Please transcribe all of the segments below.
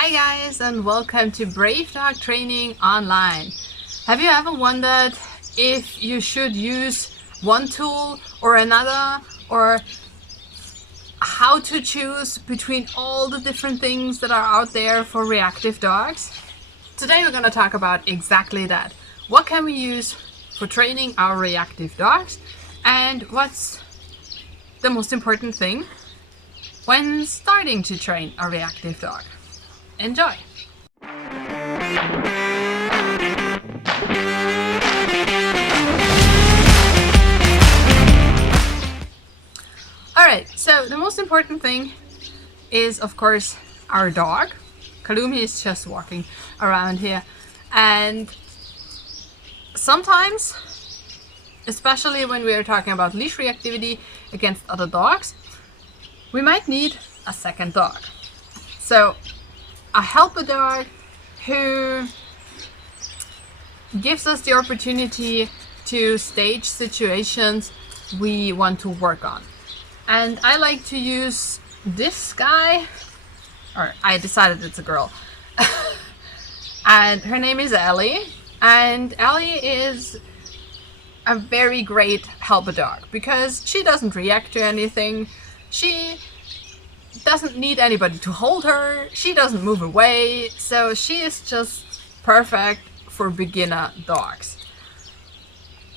Hi guys, and welcome to Brave Dog Training Online. Have you ever wondered if you should use one tool or another, or how to choose between all the different things that are out there for reactive dogs? Today we're going to talk about exactly that. What can we use for training our reactive dogs, and what's the most important thing when starting to train a reactive dog? Enjoy! Alright, so the most important thing is, of course, our dog. Kalumi is just walking around here, and sometimes, especially when we are talking about leash reactivity against other dogs, we might need a second dog. So a helper dog who gives us the opportunity to stage situations we want to work on. And I like to use this guy, or I decided it's a girl, and her name is Ellie. And Ellie is a very great helper dog because she doesn't react to anything. She doesn't need anybody to hold her. She doesn't move away. So she is just perfect for beginner dogs.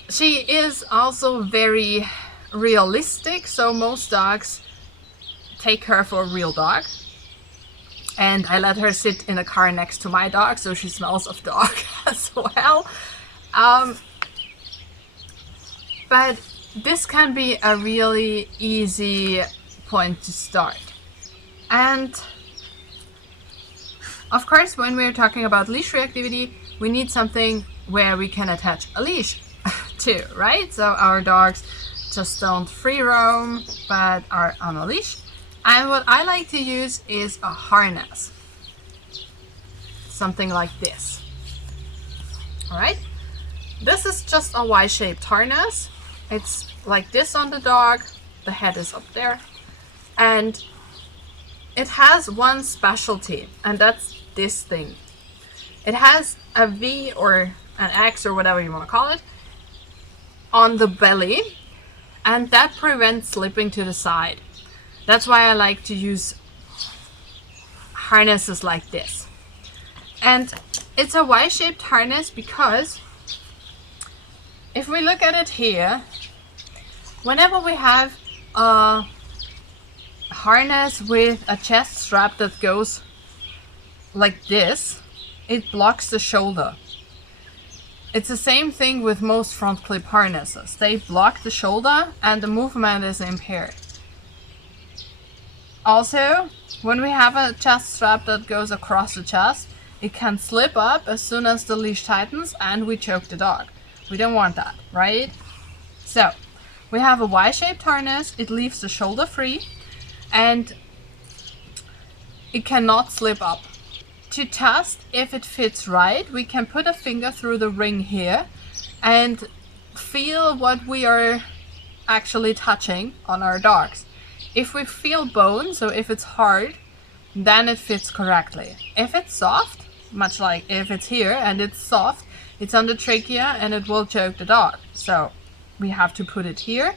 She is also very realistic, so most dogs take her for a real dog. And I let her sit in a car next to my dog, so she smells of dog as well. But this can be a really easy point to start. And of course, when we're talking about leash reactivity, we need something where we can attach a leash to, right? So our dogs just don't free roam, but are on a leash. And what I like to use is a harness. Something like this. Alright? This is just a Y-shaped harness. It's like this on the dog. The head is up there. And it has one specialty, and that's this thing. It has a V or an X or whatever you want to call it on the belly, and that prevents slipping to the side. That's why I like to use harnesses like this. And it's a Y-shaped harness because if we look at it here, whenever we have a harness with a chest strap that goes like this, it blocks the shoulder. It's the same thing with most front clip harnesses. They block the shoulder and the movement is impaired. Also, when we have a chest strap that goes across the chest, it can slip up as soon as the leash tightens and we choke the dog. We don't want that, right? So we have a Y-shaped harness. It leaves the shoulder free and it cannot slip up. To test if it fits right, we can put a finger through the ring here and feel what we are actually touching on our dogs. If we feel bone, so if it's hard, then it fits correctly. If it's soft, much like if it's here and it's soft, it's on the trachea and it will choke the dog. So we have to put it here,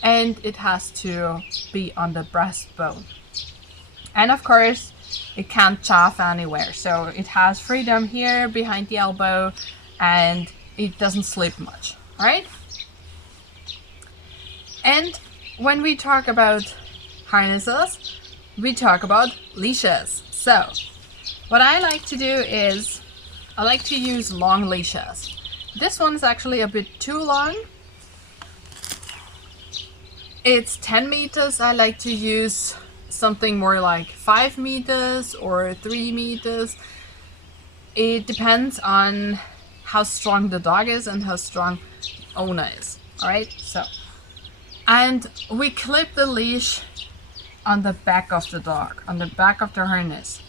and it has to be on the breastbone. And of course, it can't chafe anywhere. So it has freedom here behind the elbow and it doesn't slip much, right? And when we talk about harnesses, we talk about leashes. So what I like to do is I like to use long leashes. This one is actually a bit too long. It's 10 meters. I like to use something more like 5 meters or 3 meters. It depends on how strong the dog is and how strong owner is. Alright, so. And we clip the leash on the back of the dog, on the back of the harness.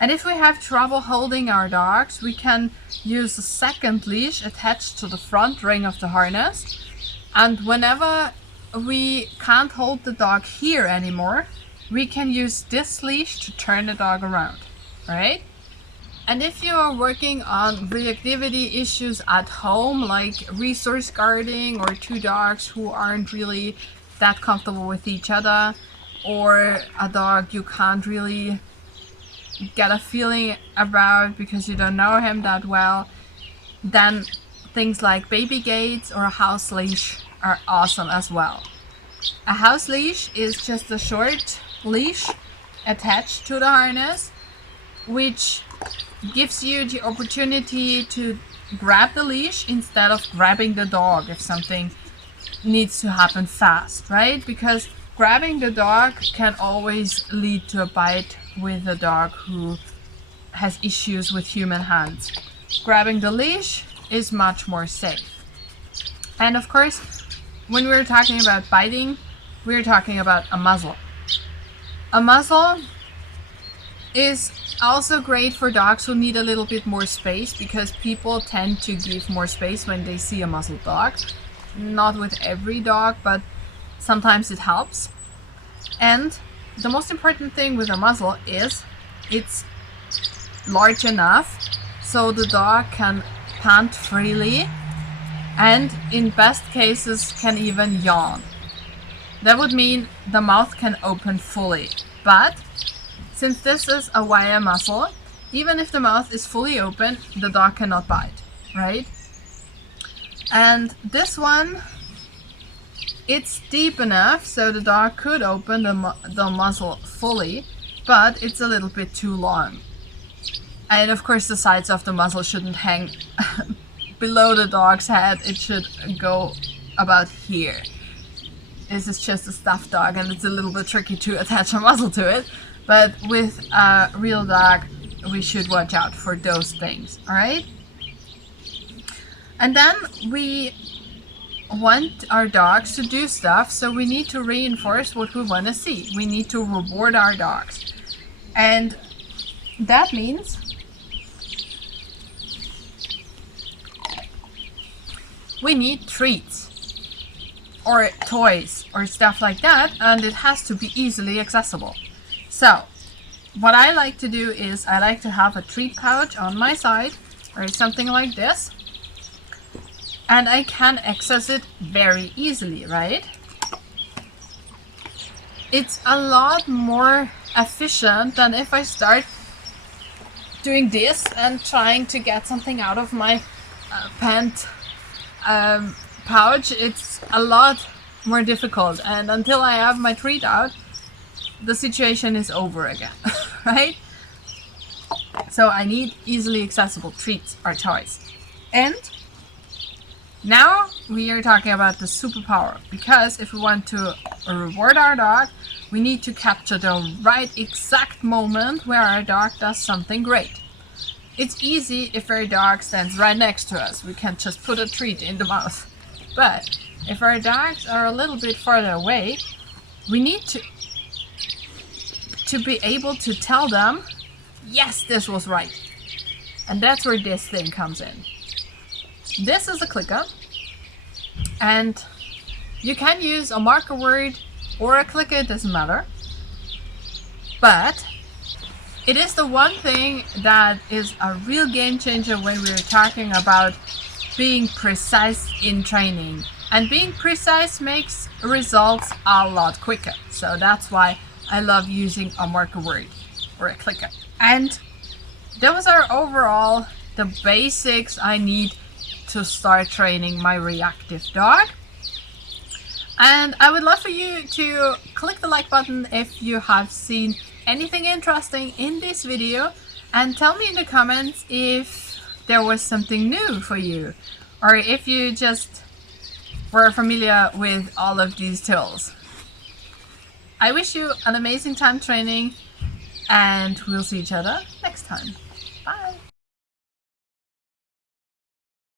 And if we have trouble holding our dogs, we can use a second leash attached to the front ring of the harness. And whenever we can't hold the dog here anymore, we can use this leash to turn the dog around, right? And if you are working on reactivity issues at home, like resource guarding or two dogs who aren't really that comfortable with each other, or a dog you can't really get a feeling about because you don't know him that well, then things like baby gates or a house leash are awesome as well. A house leash is just a short leash attached to the harness, which gives you the opportunity to grab the leash instead of grabbing the dog if something needs to happen fast, right? Because grabbing the dog can always lead to a bite with a dog who has issues with human hands. Grabbing the leash is much more safe. And of course, when we're talking about biting, we're talking about a muzzle. A muzzle is also great for dogs who need a little bit more space, because people tend to give more space when they see a muzzled dog. Not with every dog, but sometimes it helps. And the most important thing with a muzzle is it's large enough so the dog can pant freely, and in best cases can even yawn. That would mean the mouth can open fully. But since this is a wire muzzle, even if the mouth is fully open, the dog cannot bite, right? And this one, it's deep enough so the dog could open the muzzle fully, but it's a little bit too long. And of course the sides of the muzzle shouldn't hang below the dog's head, it should go about here. This is just a stuffed dog and it's a little bit tricky to attach a muzzle to it, but with a real dog we should watch out for those things, alright? And then we want our dogs to do stuff, so we need to reinforce what we want to see. We need to reward our dogs. And that means we need treats or toys or stuff like that, and it has to be easily accessible. So what I like to do is I like to have a treat pouch on my side or something like this, and I can access it very easily, right? It's a lot more efficient than if I start doing this and trying to get something out of my pant pouch. It's a lot more difficult, and until I have my treat out, the situation is over again, right? So I need easily accessible treats or toys. And now we are talking about the superpower, because if we want to reward our dog, we need to capture the right exact moment where our dog does something great. It's easy if our dog stands right next to us. We can just put a treat in the mouth. But if our dogs are a little bit farther away, we need to be able to tell them, yes, this was right. And that's where this thing comes in. This is a clicker, and you can use a marker word or a clicker, it doesn't matter. But it is the one thing that is a real game changer when we're talking about being precise in training. And being precise makes results a lot quicker. So that's why I love using a marker word or a clicker. And that was our overall, the basics I need to start training my reactive dog. And I would love for you to click the like button if you have seen anything interesting in this video, and tell me in the comments if there was something new for you, or if you just were familiar with all of these tools. I wish you an amazing time training, and we'll see each other next time.